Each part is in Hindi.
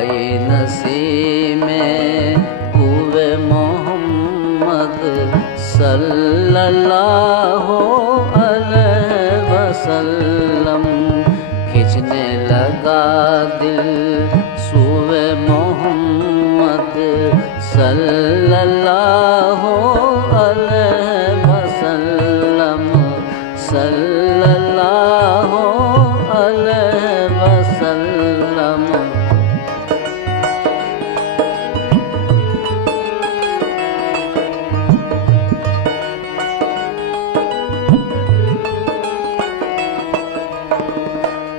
आई नसीमें हुए मोहम्मद सल्लल्लाहु अलैहि वसल्लम। खिंचने लगा दिल सूवे मोहम्मद सल्लल्लाहु अलैहि वसल्लम, सल्लल्लाहु अलैहि वसल्लम।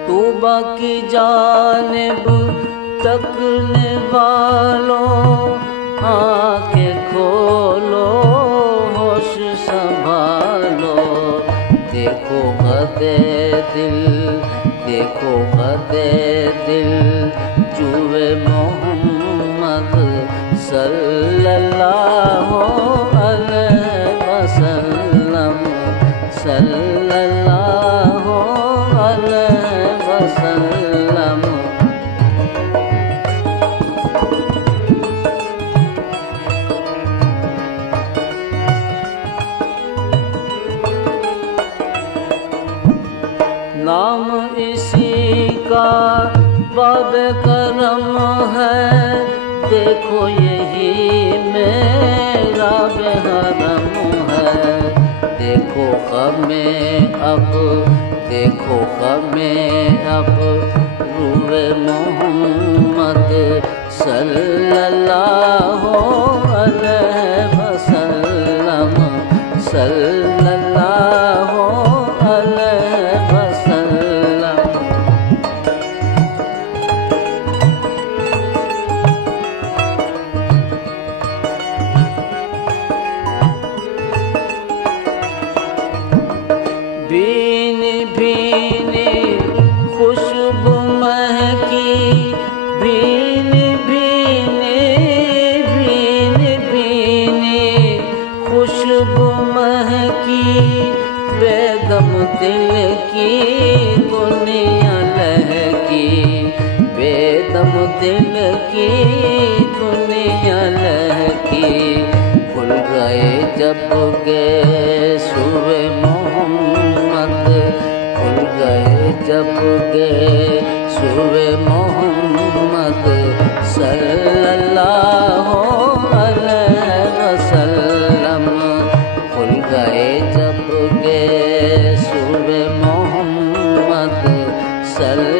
तौबा की जानिब तकने वालों आंखें खोलो, होश संभालो। देखो गदे दिल, देखो गदे दिल, जुए मोहम्मद सल्लल्लाहु अलैहि वसल्लम, सल्लल्लाहु अलैहि वसल्लम। नाम इसी का बाब करम है, देखो यही मेरा बेहरम है। देखो हमें अब, देखो हमें अब, रूए मोहम्मद सल्लल्लाहु अलैहि वसल्लम, सल्लल्लाहु अलैहि वसल्लम। भीनी भीनी खुशबू महकी, भीनी भीनी, भीनी भीनी खुशबू महकी। बेदम दिल की दुनिया लहकी, बेदम दिल की दुनिया लहकी। खुल गए जब गए सूवे मोहम्मद, खुल गए जब गए सूवे मोहम्मद सल्लल्लाहु अलैहि वसल्लम। खुल गए जब गए सूवे मोहम्मद सल्लल्लाहु